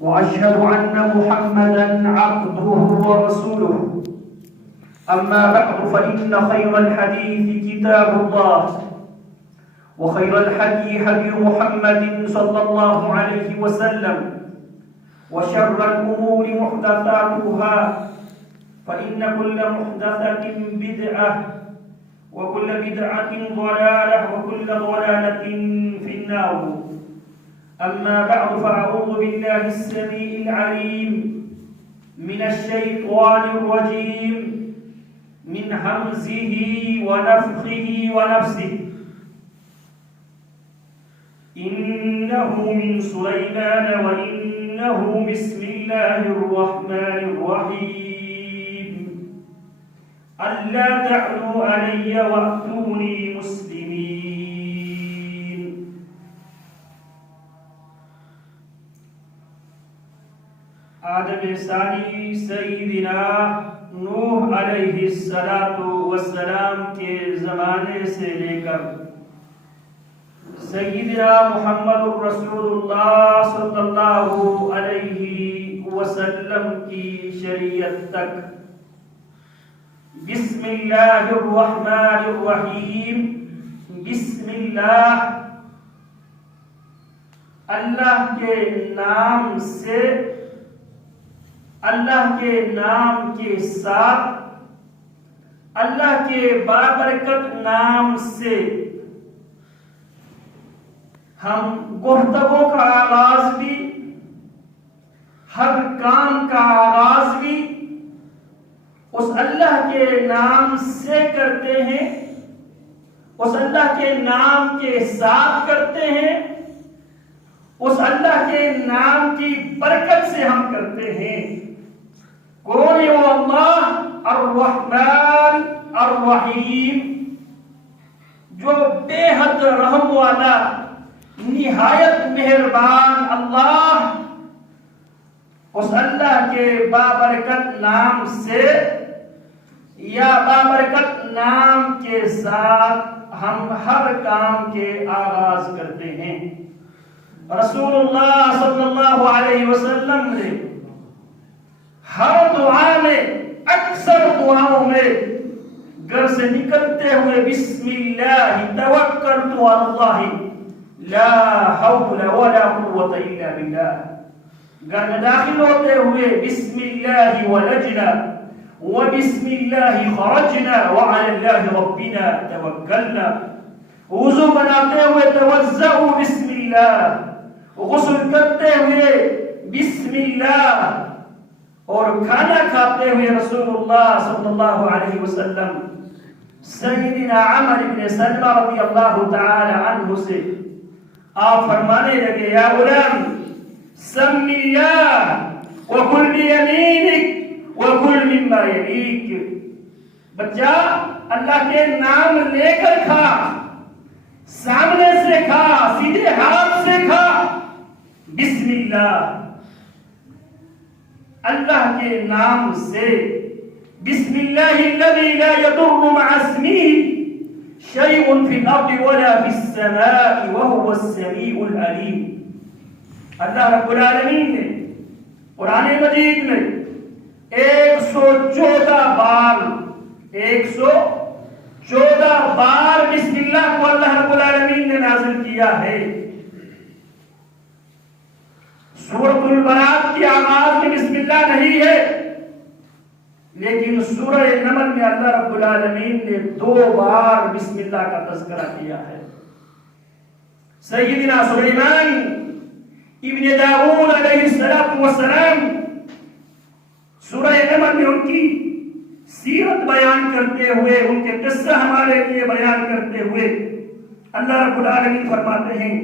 وأشهد أن محمدا عبده ورسوله. أما بعد فإن خير الحديث كتاب الله وخير الهدي هدي محمد صلى الله عليه وسلم وشر الأمور محدثاتها فإن كل محدثة بدعة وكل بدعة ضلالة وكل ضلالة في النار. أما بعد فأعوذ بالله السميع العليم من الشيطان الرجيم من همزه ونفخه ونفسه. إنه من سليمان وإنه بسم الله الرحمن الرحيم. ألا تعلوا علي وأتوني مسلمين. آدم ثانی سیدنا نوح علیہ السلام کے زمانے سے لے کر سیدنا محمد رسول اللہ صلی اللہ علیہ وسلم کی شریعت تک. بسم اللہ الرحمن الرحیم. بسم اللہ، اللہ کے نام سے، اللہ کے نام کے ساتھ، اللہ کے بابرکت نام سے ہم گفتگو کا آغاز بھی، ہر کام کا آغاز بھی اس اللہ کے نام سے کرتے ہیں، اس اللہ کے نام کے ساتھ کرتے ہیں، اس اللہ کے نام کی برکت سے ہم کرتے ہیں. کون ہے وہ اللہ؟ الرحمن الرحیم، جو بے حد رحم والا، نہایت مہربان اللہ. اس اللہ کے بابرکت نام سے یا بابرکت نام کے ساتھ ہم ہر کام کے آغاز کرتے ہیں. رسول اللہ صلی اللہ علیہ وسلم نے ہر دعا میں، اکثر دعاؤں میں گھر سے نکلتے ہوئے بسم اللہ توکلت علی اللہ لا حول ولا قوة الا باللہ، گھر میں داخل ہوتے ہوئے بسم اللہ ولجنا وبسم اللہ خرجنا وعلى اللہ ربنا توکلنا، وضو بناتے ہوئے توضؤ بسم اللہ، غسل کرتے ہوئے بسم اللہ، اور کھانا کھاتے ہوئے رسول اللہ صلی اللہ علیہ وسلم سیدنا عمر بن سلمہ رضی اللہ تعالی عنہ سے آپ فرمانے لگے یا غلام سم اللہ وکل بیمینک وکل مما یلیک، بچہ اللہ کے نام لے کر کھا، سامنے سے کھا، سیدھے ہاتھ سے کھا. بسم اللہ، اللہ کے نام سے. بسم اللہ الذی لا یضر مع اسمہ شیء فی الارض ولا فی السماء وهو السمیع العلیم. اللہ رب العالمین نے قرآن مجید میں 114 بار بسم اللہ کو اللہ رب العالمین نے نازل کیا ہے. سورۃ البراءۃ کی آغاز میں بسم اللہ نہیں ہے، لیکن سورہ نمل میں اللہ رب العالمین نے 2 بار بسم اللہ کا تذکرہ کیا ہے. سیدنا سلیمان ابن داؤد علیہ السلام سورہ نمل میں ان کی سیرت بیان کرتے ہوئے، ان کے قصہ ہمارے لیے بیان کرتے ہوئے اللہ رب العالمین فرماتے ہیں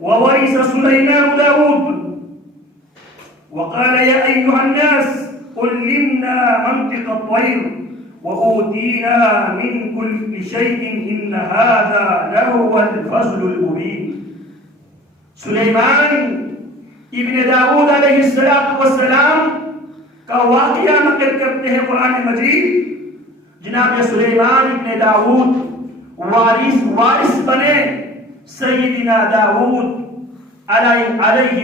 وَوَرِثَ سُلَيْمَانُ دَاوُودَ وقال يا أيها الناس علمنا منطق الطير وأوتينا من كل شيء إن هذا لهو الفضل المبين. سلیمان ابن داؤد علیہ السلام کا واقعہ نقل کرتے ہیں قرآن مجید. جناب سلیمان ابن داؤد وارث بنے سیدنا داؤد علیہ